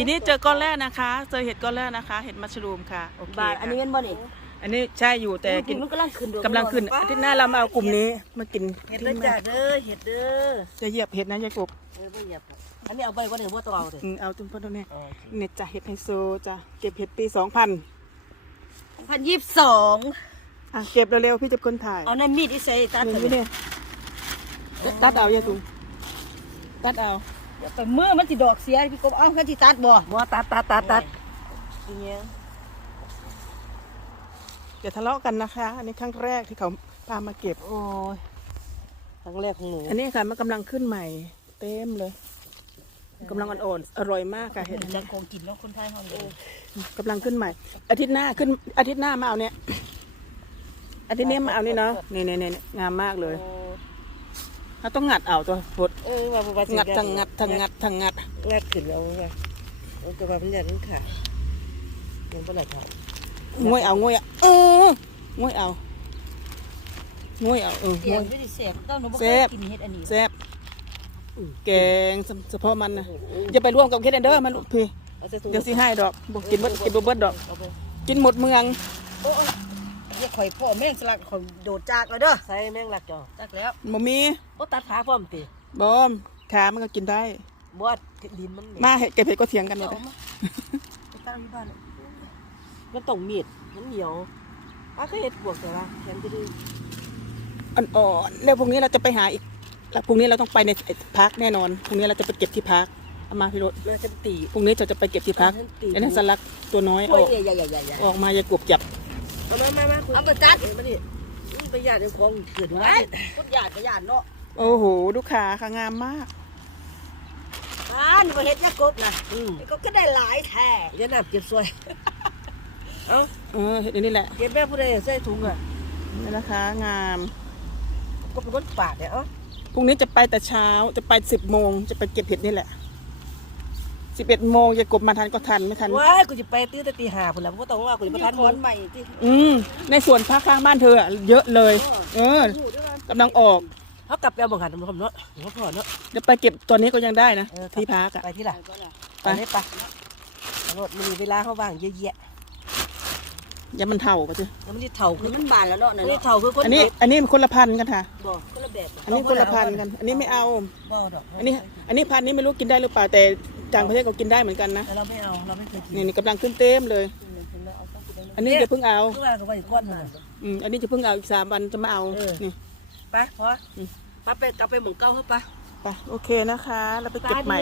ปีนี้เจอก้อนแรกนะคะ เจอเห็ดก้อนแรกนะคะ เห็ดมัชรูมค่ะ โอเคบาทอันนี้ค่ะเงินบ่นี่อันนี้ใช่อยู่แต่กินมันกำลังขึ้นดอกกำลังขึ้นอาทิตย์หน้าเรามาเอากลุ่มนี้มากินเห็ดที่เด้อแม่จ้าเด้อเห็ดเด้อจะเหยียบเห็ดนะยายกบเออบ่เหยียบครับอันนี้เอาไปบ่ได้บ่ต้องเอาเลยอืมเอาตุ้มพ่อตัวนี้โอเคเนี่ยจะเห็ดไฮโซจะเก็บเห็ดปีสองพันพันยี่สิบสองอะเก็บเร็วๆพี่จะเป็นคนถ่ายเอาในมีดอีใส่ตัดนี่เถอะพี่เนี่ยตัดเอายายตุ้มตัดเอา เดี๋ยวไปมือมันสิดอกเสียพี่กบเอามันสิตัดบ่บ่ตัดตัดตัดตัดอีเงี้ยอย่าทะเลาะกันนะคะ อันนี้ครั้งแรกที่เขาพามาเก็บ โอ้ยครั้งแรกของหนูอันนี้ค่ะมันกำลังขึ้นใหม่ เต็มเลยกำลังอ่อนๆอร่อยมากค่ะเห็ดอันจันี้งคงกินเนาะคนไทยเฮาเนี่ยกำลังขึ้นใหม่ อาทิตย์หน้าขึ้น อาทิตย์หน้ามาเอาเนี่ยอาทิตย์นี้มาเอานี่เนาะนี่นี่นี่งามมากเลย เราต้องงัดเอาตัวบดเออว่าบ่ว่าสิงัดทั้งงัดทั้งงัดทั้งงัดงัดขึ้นเอาไว้เอาตัวมันยันค่ะยังบ่ได้เท่าง่วยเอาง่วยเอาเออง่วยเอาง่วยเอาเออเสียง่วงยไม่ได้แซ่บต้องหนูบ่แซ่เคยบกินเฮ็ดอันนี้แซ่บแกงเฉพาะมันนะอย่าไปร่วมกับเคสเดอร์มันลูกพี่เอาใส่ถุงเดี๋ยวสิให้ดอกบอกกินเบิดกินบ่เบิดดอก เอาไปกินหมดเมือง โอ้ยอ ย่าข่อยพ่อแม่งสลักข่อยโดดจากแล้วเด้อใส่แม่งหลักจ่อจักแล้วบ่มีบ่ตัดขาพร้อมติบอมขามันก็กินได้บ่ว่าดินมันเหม็นมาเห็ดเก็บเห็ดก็เถียงกันหมดเอาเลยมาไปตั้งที่บ้านมันต้องมีดมันเหนียวอาเคยเฮ็ดบวกแต่ว่าแข็งจะดื้ออ่อนๆแล้วพรุ่งนี้เราจะไปหาอีกแล้วพรุ่งนี้เราต้องไปในพักแน่นอนพรุ่งนี้เราจะไปเก็บที่พักเอามาพี่รถน่าจะตีพรุ่งนี้เราจะไปเก็บที่พักฉันตีไอ้นั่นสลักตัวน้อยอโอ้อยกใหญ่ๆๆๆออกมาอย่ากบจับ เอามามามาเอาไปจัดมาดินี่ไปญาติเจ้าของเกิดไว้พุทธญาติก็ญาติเนาะโอ้โหลูกค้าค่ะงามมากอ่านี่บ่เฮ็ดยากบนะอืมก็ก็ได้หลายแท้อย่านับเก็บซวยเอ้าเออเห็ดอันนี้แหละเก็บแม่ผู้ใดใส่ถุงอะนี่นะคะงามก็เป็นคนปาดเนี่ยเอ้าพรุ่งนี้จะไปแต่เช้าจะไปสิบโมงจะไปเก็บเห็ดนี่แหละ สิบเอ็ดโมงอย่ากบมาทันก็ทันไม่ทัน ว้ายกูจะไปตื้อแต่ตีห้าพุ่นละบ่ต้องว่ากูจะบ่ทันถอนใหม่ที่อืมในส่วนพักข้างบ้านเธออะเยอะเลย เออกำลังออกเฮากลับไปเอาบ่หันมันเนาะเฮาพอเนาะ เดี๋ยวไปเก็บตัวนี้ก็ยังได้นะเออที่พักอะไปที่ล่ะไปไปไปรถมันมีเวลาเขาว่างเยอะแยะอย่ามันเท่าไปสิแล้วมันจะเถ่าคืคืออมันบานแล้วเนาะมันั่นนจะเนาะเถ่าคือคนอันนี้เก็บอันนี้มันคนละพันกันค่ะบ่คนละแบบอันนี้คนละพันกัน อันนี้ไม่เอา บ่ดอกอันนี้ อันนี้พันนี้ไม่รู้กินได้หรือเปล่าแต่ ต่างประเทศก็กินได้เหมือนกันนะแต่เราไม่เอาเราไม่เคยกินนี่นี่กำลังขึ้นเต็มเลย อันนี้จะเพิ่งเอาคือว่าก็ไปก้อนมาอืมอันนี้จะเพิ่งเอาอีกสามวันจะมาเอาเออนี่ไปพออืมไปไปกลับไปหมองเก้าเขาไปไปโอเคนะคะ เราไปเก็บใหม่